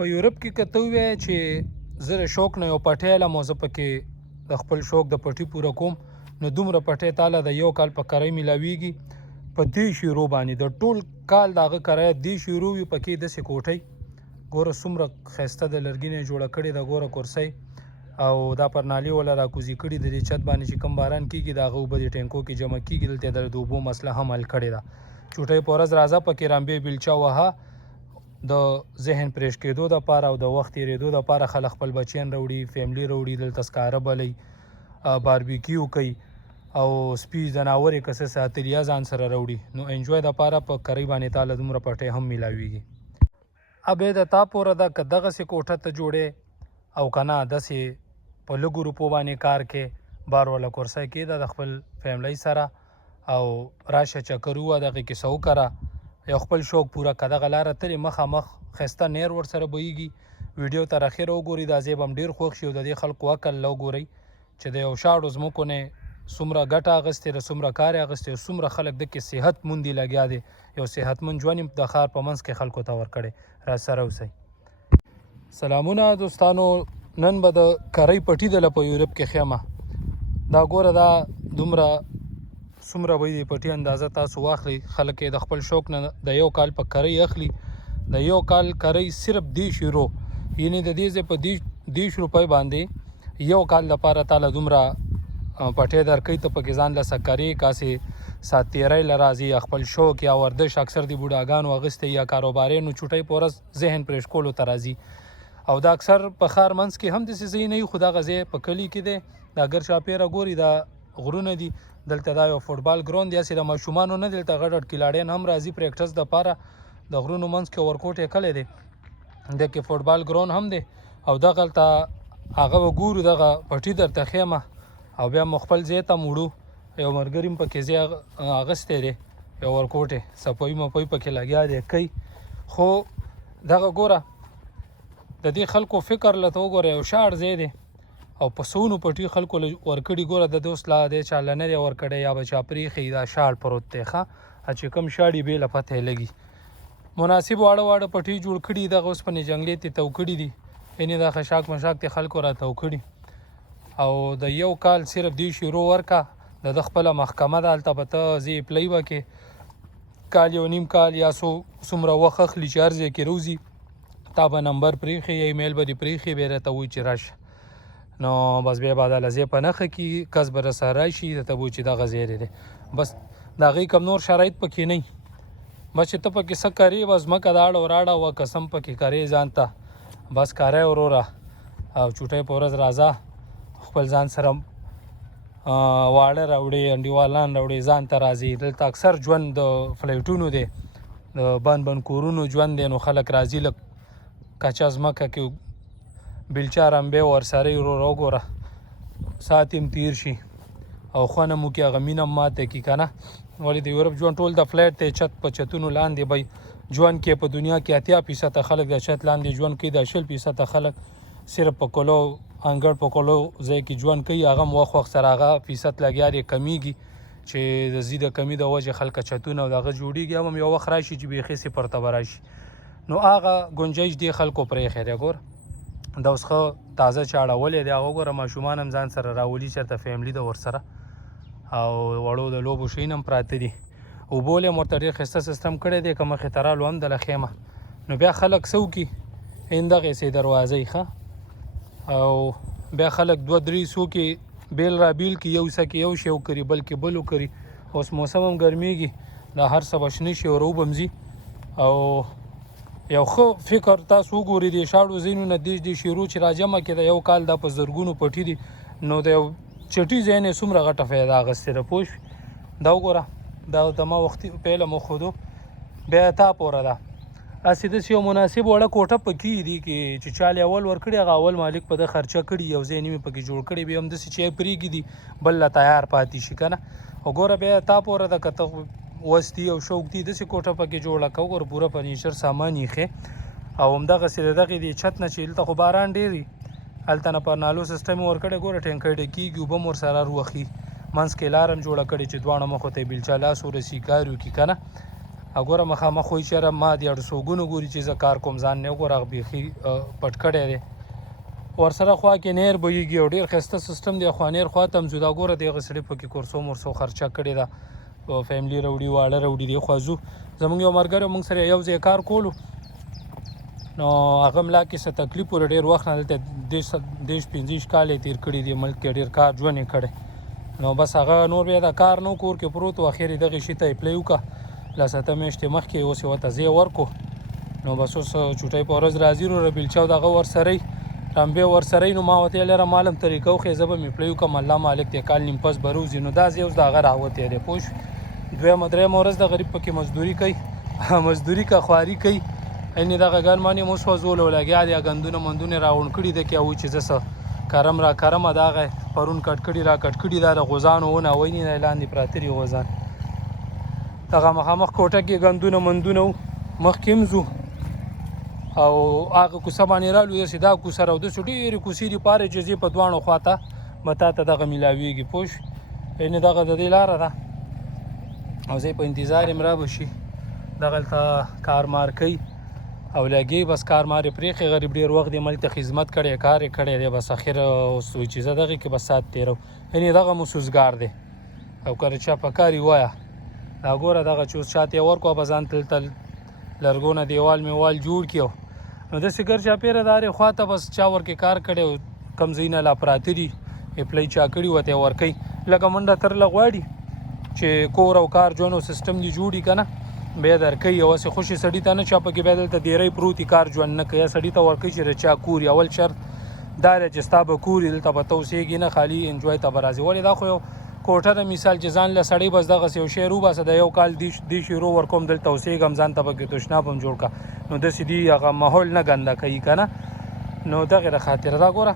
په یورپ کې که ته ووایې چې زه د شوق نه یو پټی علم او زه پکې د خپل شوق د پټي پوره کوم نو دومره پټی تاله د یو کال په کرۍ میلاویږي په 10 یورو باندې د ټول کال د هغه کرایه 10 یورو وي پکې داسې کوټۍ ګوره څومره ښایسته د لرګي نه جوړه کړې ده ګوره کرسۍ او دا پرنالې ولا راکوزي کړي د دې چت باندې چې کوم باران کېږي د هغه اوبه د ټینکو کې جمع کېږي دلته د اوبو مسله هم حل کړې ده چوټۍ په ورځ راځه پکې رامبې بیلچه وهه د ذهن پریش کېدو دپاره او د وخت تېرېدو دپاره خلک خپل بچیان راوړي فیملي راوړي دلته سکاره بلئ باربیکیو کوي او سپي ځناورې که څه ساتلیا ځان سره راوړي نو انجوای دپاره په کرۍ باندې تاله دومره پټۍ هم میلاویږي اب د تا پوره ده که دغسې کوټه ته جوړې او که نه داسې په لږو روپو باندې کار کې بار والا کورسۍ کېده د خپل فیملی سره او راشه چکر ووه دغې کې څه وکړه یو خپل شوق پوره که دغه لاره تلې مخامخ ښایسته نیر ورسره بهیږي ویډیو تر اخره وګورئ دا ځای به هم ډېر خوښ شي او د دې خلکو عقل له وګورئ چې د یو شاړو ځمکو نه څومره ګټه اخیستې ده څومره کار یې اخیستی او څومره خلک دکې صحت مندي لګیا دی یو صحتمند ژوند یې د ښار په منځ کې خلکو ته ورکړی راسره اوسئ سلامونه دوستانو نن به د کرۍ پټي دله په یورپ کې ښیمه دا ګوره دا دومره څومره به د پټي اندازه تاسو واخلئ خلک یې د خپل شوق نه د یو کال په کرۍ اخلي د یو کال کرۍ صرف 10 یورو یعنې د دې ځای په 10 روپۍ باندې یو کال دپاره تاله دومره پټی درکوي ته پکې ځان له سکرې کاسې سات تېری له راځي یا خپل شوق یا ورزش اکثر د بوډاګانو اخیستی یا کاروباریانو چوټۍ په ورځ ذهن پریش کولو ته راځي او دا اکثر په ښار منځ کې هم داسې ځای نه وي خو دغه ځای په کلي کې دی دا ګر چاپېره ګوري دا غرونه دي دلته دا یو فوټبال ګراوند دی هسې د ماشومانو نه دلته غټ غټ کلاډیان هم راځي پریکټس دپاره د غرونو منځ کې ورکوټ یې کلی دی دکې فوټبال ګراوند هم دی او دغلته هغه به ګورو دغه پټي درته ښیمه او بیا مو خپل ځای ته وړو یو ملګري هم پکې ځای اخیستی دی یو ورکوټ یې څپوي مپوي پکې لګیا دی کوي خو دغه ګوره د دې خلکو فکر لته وګوره یو شاړ ځای دی او په سونو پټي خلکو ورکړي ګوره د دوست لا دی چا له نه دی ورکړی یا به چا پرېښي دا شاړ پروت دی ښه چې کوم شاړي بې له پته یې لګي مناسب واړه واړه پټي جوړ کړي دغه اوسپنې جنګلې ترې تو کړي دي یعنې دا خشاک مشاک ته خلکو را تو کړي او د یو کال صرف 10 یورو ورکه د خپله محکمه ده هلته به ته ځې اپلای وکې کال یو نیم کال یا څومره وخت اخلي چې هر ځای کې روځي تا به نمبر پرېښي یا ایمیل به دې پرېښي بیا راته وایي چې راشه نو بس بیا به دا له ځای په نښه کي کس به راسره راشي درته به وایي چې دغه ځای دی بس د هغې کوم نور شرایط پکې نه وي بس چې ته پکې څه کرې بس ځمکه د اړه وراړه وه قسم پکې کرې ځان ته بس کاری وروره او چوټۍ په ورځ راځه خپل ځان سره واړه راوړي انډیوالان راوړي ځان ته راځي دلته اکثر ژوند د فلایټونو دی د بند کورونو ژوند دی نو خلک راځي لږ کچه ځمکه کې بیلچه رمبې ورسره وروره وګوره ساعت هم تیر شي او خوند مو کې هغه مینه هم ماته کي که نه ولې د یورپ ژوند ټول د فلیټ دی چت په چتونو لاندې به ژوند کې په دنیا کې 80% خلک د چت لاندې ژوند کوي د 60% خلک صرف په کلو انګړ په کلو ځای کې ژوند کوي هغه هم وخت سره هغه فیصد لګیا دی کمیږي چې د زی د کمی د وجې خلکه چتونه او دغه جوړېږي هم یو وخت راشي چې بیخي صفر ته به راشي نو هغه گنجایش دی خلکو پرېښی دی ګور دا اوس ښه تازه چاړولی دی هغه ګوره ماشومان هم ځان سره راولي چېرته فیملي ده ورسره او وړو د لوبو شیان هم پراته دي اوبو یې هم ورته ډېر ښایسته سیسټم کړی دی که مخې ته رالو هم دله ښیمه نو بیا خلک څه وکړي همدغې سې دروازه ښه او بیا خلک 2-3 څو کې بیل را بیل کې یو څه کې یو شی وکړي بلکې بل وکړي اوس موسم هم ګرمیږي دا هر څه به شنه شي او روب هم ځي او یو ښه فکر تاسو وګورئ د شاړو ځایونو نه 10 یورو چې راجمع کړي د یو کال دا په زرګونو پټي دي نو د یو چټي ځای نه څومره غټه فایده اخیستې ده پوه شوې دا وګوره دا د ما وختي پیله مو ښودو بیا تا پوره ده هسې داسې یو مناسب وړه کوټه پکې دي چې چا یې اول ورکړي هغه اول مالک په ده خرچه کړي یو ځای نیمې پکې جوړ کړي بیا هم داسې چې پرېږدي دي بل له تیار پاتې شي که نه او ګوره بیا تا پوره ده که ته وستی او شوق دي داسې کوټه پکې جوړه که وګوره پوره فرنیچر سامان یې ښې او همدغسې د دغې د چت نه چې دلته خو باران ډېر وي هلته نه پرنالو سیسټم یې ورکړی ګوره ټینکی ډکېږي اوبه هم ورسره روخي منځ کې لار هم جوړه کړې چې دواړه مخو ته یې بیلچه لاس ورسي کار وکړي که نه ګوره مخامخ وایي چېرې ما د 200 ګوري چې زه کار کوم ځان نه ګوره بیخي پټ کړی دی ورسره خوا کې نهر بهیږي او ډېر ښایسته سیسټم دی خوا نهر خوا ته هم ځو دا ګوره دغه سړي پکې کورسو مرسو خرچه کړې ده فیملي راوړي واړه راوړي دې خوا ځو زموږ یو ملګری موږ سره یو ځای کار کولو نو هغه ملا کې څه تکلیف ور ډېر وخت نه دلته 10-15 کال یې تېر کړي دي ملک کې ډېر کار ژوند یې کړی نو بس هغه نور بیا د کار نو کور کې پروت و اخر دغه شي ته اپلای وکړه لس اته میاشتې مخکې اوس یې ورته ځای ورکړو نو بس اوس چوټۍ په ورځ راځي وروره بیلچه دغه ورسره رمبې ورسره نو ما ورته ویل یاره مالم طریقه وښیې زه به مې اپلای وکړم الله مالک دی کال نیم پس به روځي نو دا ځای اوس د هغه راوتی دی پوه شوې دویمه درېیمه ورځ د غریب پکې مزدوري کوي مزدوري که خواري کوي یعنې دغه ګرمان یې وسوځول او لګیا دي ګندونه مندونه راغونډ کړي ده کې وایي چې زه څه کرم را کرمه دغه پرون کټ کړي را کټ کړي دا د غوزانو ونه وینې نه لاندې پراته دي غوزان دغه مخامخ کوټه کې ګندونه مندونه و مخکې هم ځو او هغه کوڅه باندې رالو داسې دا کوڅه را داسې ډېرې کوڅې دي پاره جزې په دواړو خواته به تا ته دغه میلاویږي پوه شوې یعنې دغه د دې لاره ده او زه په انتظار یم را به شي دغلته کارمار کوي او لګي بس کارمار یې پرېښی غریب ډېر وخت یې ملک ته خدمت کړی کار یې کړی دی بس اخر اوس وایي چې زه دغې کې به سات تېرو یعنې دغه مو سوزګار دی او که چا په کار یې وایه دا ګوره دغه چې اوس چاته یې ورکړو به ځان تلته لرګونه دیوال میوال جوړ کړي نو داسې ګر چاپېره د هرې خوا ته بس چا ورکې کار کړی او کم ځایونه لا پراته دي اپلای چا کړي ورته یې ورکوي لکه منډه ترله غواړي چې کور او کار ژوند او سیسټم دې جوړي که نه بیا درکوي او هسې خوشي سړي ته نه چا پکې بیا دلته دیری پروت کار ژوند نه کوي سړي ته ورکوي چې د چا کور اول شرط دا دی چې ستا به کور دلته به ته اوسېږي نه خالي انجوای ته به راځي ولې دا خو یو کوټه د مثال چې ځان له سړی بس دغسې یو شی روباسه د یو کال دې شي رو ورکوم دلته اوسېږم ځان ته پکې تشناب هم جوړ کړه نو داسې دي هغه ماحول نه ګنده کوي که نه نو دغې د خاطره دا ګوره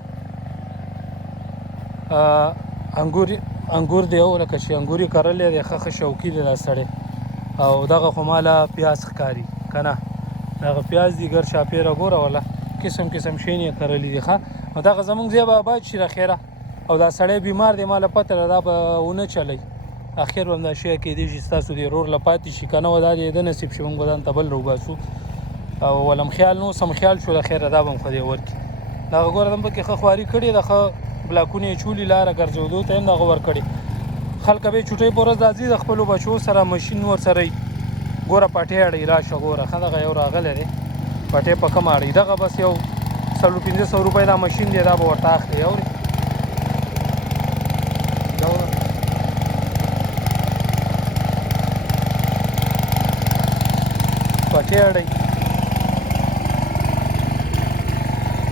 انګور دی او لکه چې انګور یې کرلی دی ښه شوقي دی دا سړی او دغه خو ماله پیاز ښکاري که نه دغه پیاز دي ګر چاپېره ګوره وله قسم قسم شین یې کرلی دي ښه نو دغه زموږ ځای به آباد شي رخیره او دا سړی بیمار دی ماله پته ده دا به ونه چلی اخر به هم دا شی کېدی شي ستاسو د ورور له پاتې شي که نه و دا د ده نصیب شي موږ به ځان ته بل روباسو او ولم خیال نو سم خیال شو د خیره دا به هم خدای ورکړي دغه ګوره دم پکې ښه خواري کړې ده ښه بلاکونه یې چولي لاره ګرځېدو ته هم دغه ورکړې خلکه به یې چوټۍ په ورځ راځي د خپلو بچو سره مشین ورسره وي ګوره پټۍ اړوي راشه ګوره ښه دغه یو راغلی دی پټۍ په کم اړوي دغه بس یو 1500 روپۍ دا مشین دی دا به ورته اخلي اورې پټۍ اړوي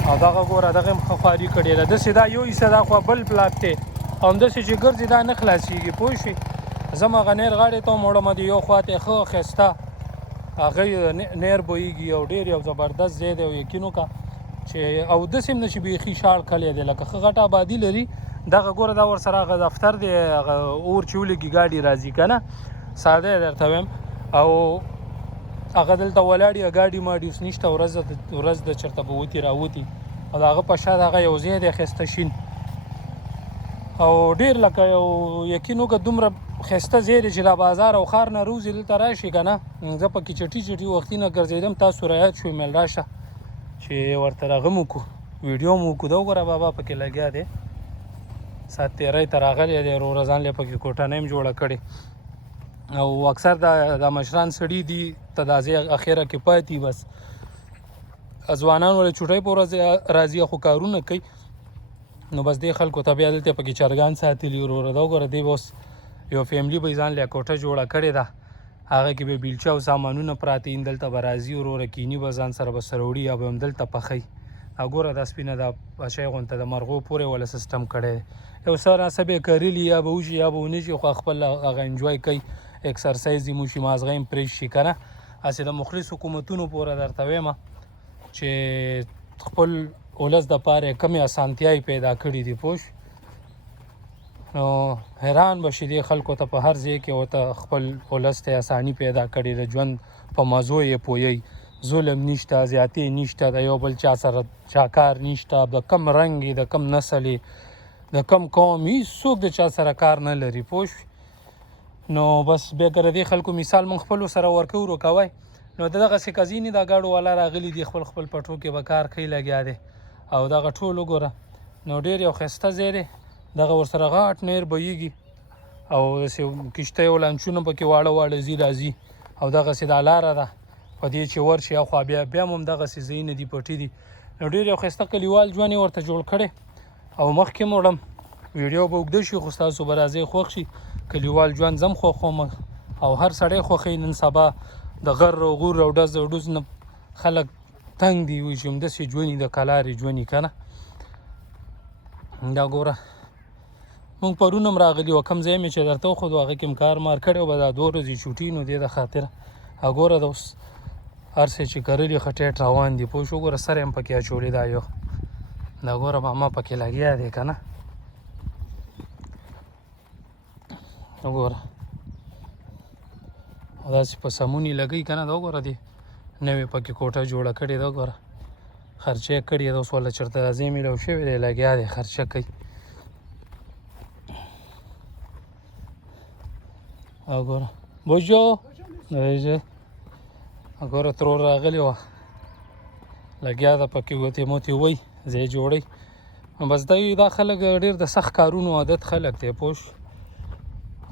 او دغه ګوره دغه هم ښه خواري کړې ده داسې دا یو حصه دا خوا بل بلاک دی او همداسې چې ګرځي دا نه خلاصېږي پوه شوې زما هغه نیر غاړې ته هم وړم د یو خوا ته ښه ښایسته هغه نیر بهیږي او ډېر یو زبردست ځای دی او یقین وکړه چې او داسې هم نه چې بیخي شاړ کلی دی لکه ښه غټه آبادي لري دغه ګوره دا ورسره هغه دفتر دی هغه اور چې ولګي ګاډي راځي که نه ساده یې درته وایم او هغه دلته ولاړ یا ګاډي ماډي اوس نشته ورځ د چېرته به وتي راوتي او د هغه په شا د هغه یو ځای دی ښایسته شین او ډېر لکه یو یقین وکړه دومره ښایسته ځای دی چې دا بازار او ښار نه روزي دلته راشي که نه زه پکې چټي چټي وختي نه ګرځېدم تاسو رایاد شوئ میل راشه چې ورته رغه مو وکړو ویډیو مو وکړو دا وګوره بابا پکې لګیا دی سات تېری ته راغلی دی وروره ځان یې پکې کوټنۍ هم جوړه کړې او اکثر دا مشران سړي دي ته دا ځای اخره کې پاتې بس ځوانان ولې چوټۍ په ورځ راځي خو کارونه کوي نو بس دې خلکو ته بیا دلته پکې چرګان ساتلي وروره دا وګوره دی اوس یو فیملي به یې ځان له کوټه جوړه کړې ده هغه کې به بیلچه او سامانونه پراته دي دلته به راځي وروره کیني به ځان سره به سره وړي یا به هم دلته پخوي او ګوره دا سپینه دا شی غونته د مرغو پورې ولا سیسټم کړی دی یو څه راسه به یې کرلي یا به وشي یا به ونه شي خو خپل هغه انجوای کوي اکسرسایز یې موشي مازغه یې پرېږ شي که نه هسې د مخلص حکومتونو پورې درته وایم چې خپل ولس دپاره یې کمې اسانتیاوې پیدا کړي دي پوه نو حیران به شي دې خلکو ته په هر ځای کې ورته خپل ولس ته اساني پیدا کړې ده ژوند په مزو یې پوهیږي ظلم نشته زیاتې نشته د یو بل چا سره چا کار نشته د کم رنګ د کم نسل د کم قوم هېڅوک د چا سره کار نه لري پوه نو بس بیا که د دې خلکو مثال موږ خپلو سره ورکوو روکوی نو دغسې قضیې نه دا ګاډو والا راغلي دي خپل خپل پټو کې به کار کوي لګیا دی او دغه ټول وګوره نو ډېر یو ښایسته ځای دی دغه ورسره غاټ نهر بهیږي او داسې کشتۍ او لانچونه پکې واړه واړه ځي راځي او دغسې دا لاره ده په دې چې ورشي اخوا بیا هم همدغسې ځایونه دي پټي دي نو ډېر یو ښایسته کلیوال ژوند یې ورته جوړ کړی او مخکې م وړم ویډیو به اوږده شي خو ستاسو به راځئ خوښ شي کلیوال ژوند زه هم خوښوم او هر سړی خوښوي نن سبا د غر او غور او ډز او ډوز نه خلک تنګ دي وایي چې همداسې ژوند یي د کلارې ژوند یي که نه دا ګوره مونږ پرون هم راغلي وو کوم ځای مې چې درته وښودو هغه کې م کار مار کړی و به دا 2 ورځې چوټي نو دې د خاطره ګوره د اوس هر څه چې کرلي ښه ټیټ روان دي پوه شو ګوره سر یې هم پکې اچولی دا یو دا ګوره ماما پکې لګیا دی که نه وګوره او داسې په سمون یې لګوي که نه دا وګوره دې نوې پکې کوټه جوړه کړې ده وګوره خرچه یې کړې ده اوس وله چېرته ځای میلاو شوی دی لګیا دی خرچه کوي او ګوره بوجو ګوره ترور راغلی وه لګیا ده پکې ګوتې موتې وی ځای جوړی بس دا خلک ډېر د سخت کارونو عادت خلک دی پوه شو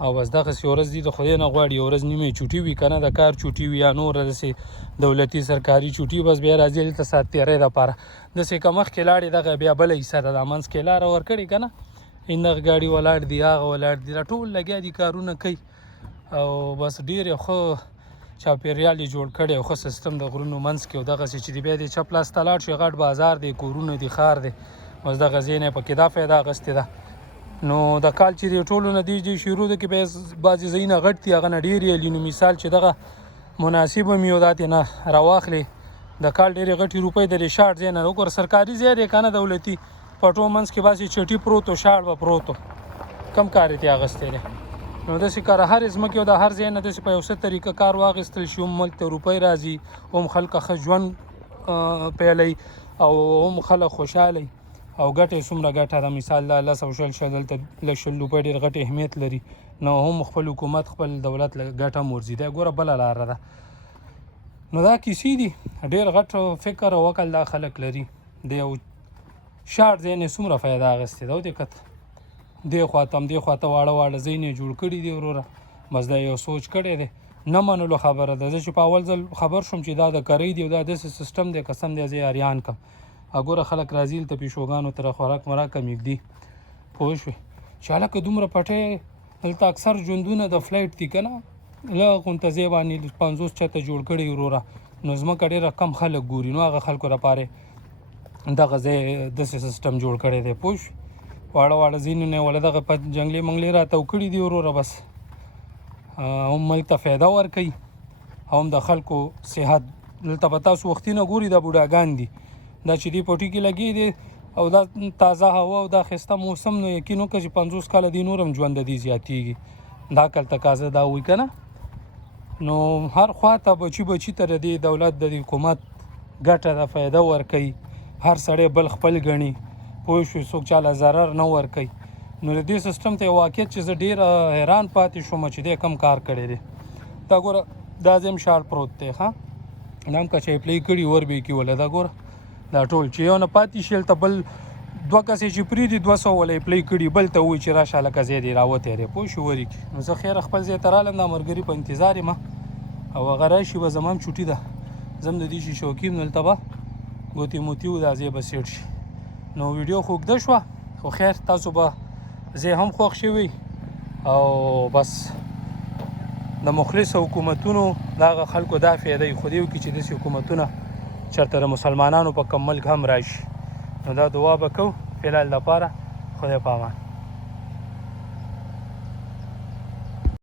او بس دغسې ورځ دي د خدای نه غواړي یو ورځ نیمې چوټي وي که نه د کار چوټي وي یا نوره داسې دولتي سرکاري چوټي بس بیا راځي هلته ساعت تېرۍ دپاره داسې که مخکې لاړې دغه بیا بله حصه ده دا منځ کې لاره ورکړې که نه هندغه ګاډي ولاړ دي هغه ولاړ دي دا ټول لګیا دي کارونه کوي او بس ډېر یو ښه چاپېریال یې جوړ کړی او ښه سیستم د غرونو منځ کې او دغسې چې دی بیا دې چپ لاس ته لاړ شي غټ بازار دی کورونه دي ښار دی بس دغه ځای نه یې پکې دا فایده اخیستې ده نو د کال چې د ټولو نه دی شروع ده کې بیا بعضې ځایونه غټ دي هغه نه ډېر یې نو مثال چې دغه مناسبه مې و دا ترېنه راواخلې د کال ډېرې غټې روپۍ د دې شاړ ځای نه وګوره سرکاري ځای دی که نه دولتي پټو منځ کې باسې چټي پروت و شاړ به پروت و کم کار یې ترې اخیستی دی نو داسې کار هر ځمکې او د هر ځای نه داسې په یو څه طریقه کار واخیستل شي هم ملک ته روپۍ راځي هم خلک ښه ژوند پیلوي او هم خلک خوشحاله او ګټه یې څومره ګټه ده مثال دا 10 او 100 دلته لږ 100 روپۍ ډېر غټ اهمیت لري نو هم خپل حکومت خپل دولت ګټه هم ورځي دا ګوره بله لاره ده نو دا کیسې دي ډېر غټ فکر او عقل دا خلک لري د یو شاړ ځای نه څومره فایده اخیستې ده او دې کته دې خواته هم دې خواته واړه واړه ځایونه یې جوړ کړي دي وروره بس دا یو سوچ کړی دی نه منلو خبره ده زه چې په اول ځل خبر شوم چې دا د کرۍ دی او دا داسې سیسټم دی قسم دی زه یې اریان کړم ګوره خلک راځي هلته پیشوګانو ته خوراک مراک هم یږدي پوه شوې چې هلکه دومره پټۍ دلته اکثر ژوندونه د فلایټ دي که نه لږ غونته ځای باندې 50 چته جوړ کړي وروره نو ځمکه ډېره کم خلک ګوري نو هغه خلکو لپاره دغه ځای داسې سیسټم جوړ کړی دی پوه شو واړه واړه ځینونه یې وله دغه په جنګلې منګلې راتاو کړي دي وروره بس هم ملک ته فایده ورکوي او هم د خلکو صحت دلته به تاسو وختي نه ګوري دا بوډاګان دي دا چې دې پټي کې لګي دي او دا تازه هوا او دا ښایسته موسم نو یقین وکړه چې 50 کاله دې نور هم ژوند د دې زیاتېږي دا کل تقاضا دا وایي که نه نو هر خوا ته بچي ته د دې دولت د حکومت ګټه ده فایده ورکوي هر سړی بل خپل ګڼي پوه شوې څوک چاله ضرر نه ورکوي نو د دې سیسټم ته یو واقعیت چې زه ډېر حیران پاتې شوم چې دی کم کار کړی دی دا ګوره دا ځای هم شاړ پروت دی ښه دا هم که چایپلۍ کړي ور به یې کي وله دا ګوره دا ټول چې یو نه پاتې شي هلته بل 2 کسې چې پرېږدي 200 وله یې پلی کړي بل ته ووایي چې راشه هلکه ځای دی راوتی دی پوه شو ورې کړي نو زه خیره خپل ځای ته رالم دا ملګري په انتظار یم او هغه راشي به زما هم چوټي ده زه هم د دې شي شوقي یم دلته به ګوتې موتي و دا ځای به سیټ شي نو ویډیو خو اوږده شوه خو خیر تاسو به ځای هم خوښ شوي او بس د مخلص حکومتونو د هغه خلکو دا فایده یې خو دې وکړي چې داسې حکومتونه چېرته د مسلمانانو په کم ملک هم راشي نو دا دعا به کوو فی الحال دپاره خدای په امان